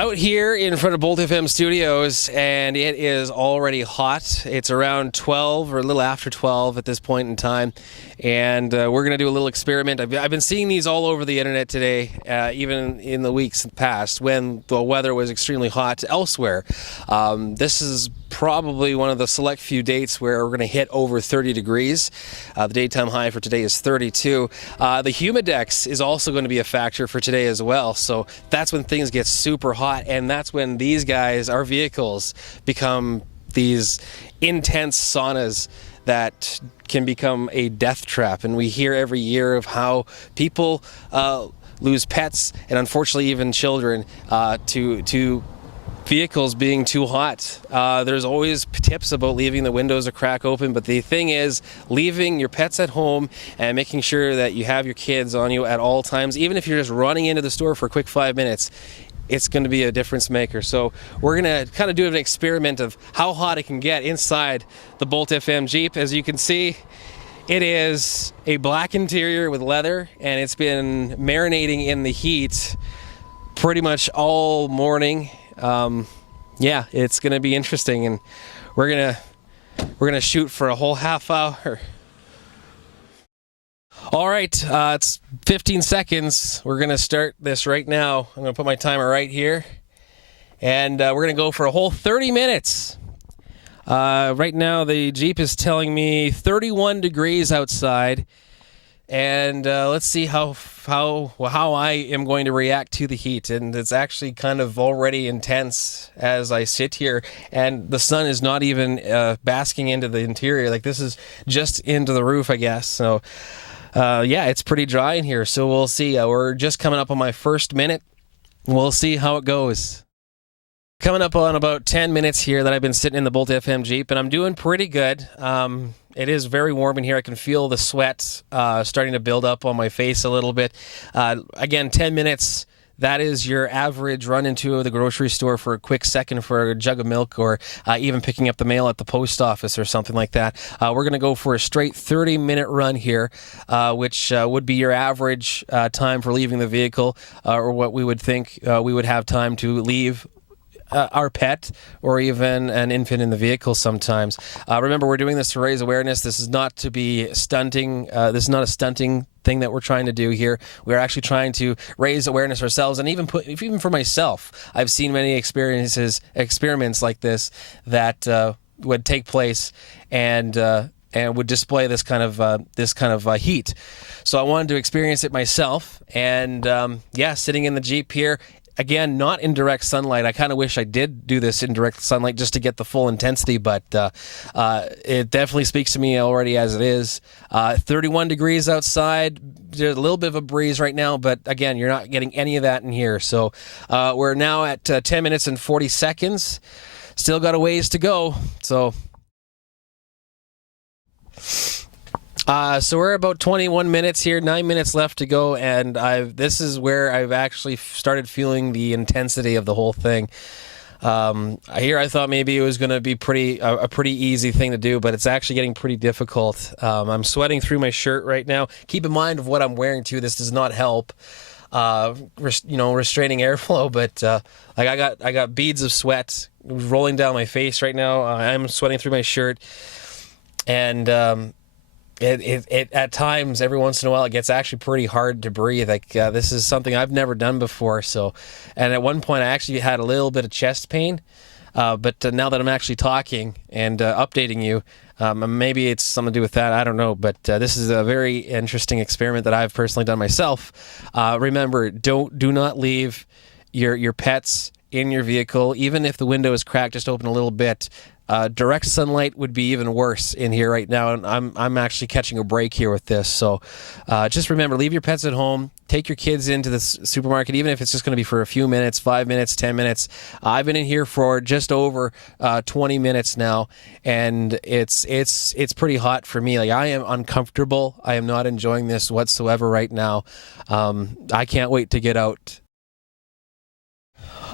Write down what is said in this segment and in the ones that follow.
Out here in front of Bolt FM Studios, and it is already hot. It's around 12 or a little after 12 at this point in time, and we're going to do a little experiment. I've been seeing these all over the internet today, even in the weeks past when the weather was extremely hot elsewhere. This is probably one of the select few dates where we're going to hit over 30 degrees. The daytime high for today is 32. The humidex is also going to be a factor for today as well, so that's when things get super hot, and that's when these guys, our vehicles, become these intense saunas that can become a death trap. And we hear every year of how people lose pets and unfortunately even children to vehicles being too hot. There's always tips about leaving the windows a crack open, but the thing is leaving your pets at home and making sure that you have your kids on you at all times, even if you're just running into the store for a quick 5 minutes, it's going to be a difference maker. So we're going to kind of do an experiment of how hot it can get inside the Bolt FM Jeep. As you can see, it is a black interior with leather, and it's been marinating in the heat pretty much all morning. Yeah, it's gonna be interesting, and we're gonna shoot for a whole half hour. All right, it's 15 seconds. We're gonna start this right now. I'm gonna put my timer right here, and we're gonna go for a whole 30 minutes. Right now, the Jeep is telling me 31 degrees outside. And let's see how I am going to react to the heat. And it's actually kind of already intense as I sit here. And the sun is not even basking into the interior. Like, this is just into the roof, I guess. So, yeah, it's pretty dry in here. So we'll see. We're just coming up on my first minute. We'll see how it goes. Coming up on about 10 minutes here that I've been sitting in the Bolt FM Jeep, and I'm doing pretty good. It is very warm in here. I can feel the sweat starting to build up on my face a little bit. Again, 10 minutes, that is your average run into the grocery store for a quick second for a jug of milk, or even picking up the mail at the post office or something like that. We're going to go for a straight 30-minute run here, which would be your average time for leaving the vehicle, or what we would think we would have time to leave our pet or even an infant in the vehicle sometimes. Remember, we're doing this to raise awareness. This is not to be stunting. This is not a stunting thing that we're trying to do here. We're actually trying to raise awareness ourselves, and even for myself, I've seen many experiments like this that would take place and would display this kind of heat. So I wanted to experience it myself, and yeah, sitting in the Jeep here. Again, not in direct sunlight. I kind of wish I did do this in direct sunlight just to get the full intensity, but it definitely speaks to me already as it is. 31 degrees outside. There's a little bit of a breeze right now, but again, you're not getting any of that in here. So we're now at 10 minutes and 40 seconds. Still got a ways to go. So we're about 21 minutes here, 9 minutes left to go, and this is where I've actually started feeling the intensity of the whole thing. Here I thought maybe it was going to be a pretty easy thing to do, but it's actually getting pretty difficult. I'm sweating through my shirt right now. Keep in mind of what I'm wearing too. This does not help, restraining airflow, but like I got beads of sweat rolling down my face right now. I'm sweating through my shirt, and It at times, every once in a while, it gets actually pretty hard to breathe. Like this is something I've never done before. So, and at one point, I actually had a little bit of chest pain. But now that I'm actually talking and updating you, maybe it's something to do with that. I don't know. But this is a very interesting experiment that I've personally done myself. Remember, do not leave your pets in your vehicle, even if the window is cracked. Just open a little bit. Direct sunlight would be even worse in here right now, and I'm actually catching a break here with this. So just remember, leave your pets at home. Take your kids into the supermarket, even if it's just going to be for a few minutes, 5 minutes, 10 minutes. I've been in here for just over 20 minutes now, and it's pretty hot for me. Like, I am uncomfortable. I am not enjoying this whatsoever right now. I can't wait to get out.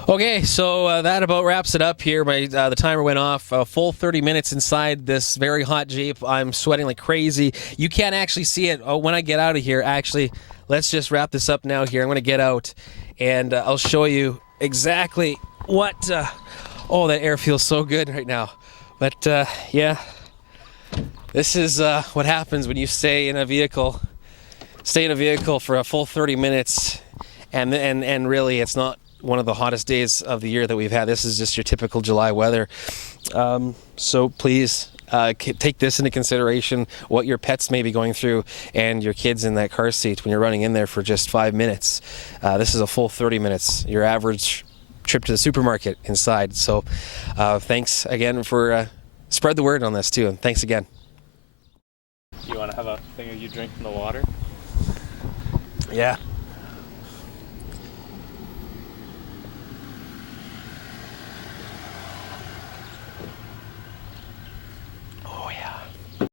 Okay, so that about wraps it up here. The timer went off. A full 30 minutes inside this very hot Jeep. I'm sweating like crazy. You can't actually see it when I get out of here. Actually, let's just wrap this up now here. I'm going to get out, and I'll show you exactly what. Oh, that air feels so good right now. But yeah, this is what happens when you stay in a vehicle. Stay in a vehicle for a full 30 minutes, and really, it's not one of the hottest days of the year that we've had. This is just your typical July weather. So please take this into consideration, what your pets may be going through and your kids in that car seat when you're running in there for just 5 minutes. This is a full 30 minutes, your average trip to the supermarket inside. So thanks again for spread the word on this too, and thanks again. You want to have a thing of you drinking the water? Yeah.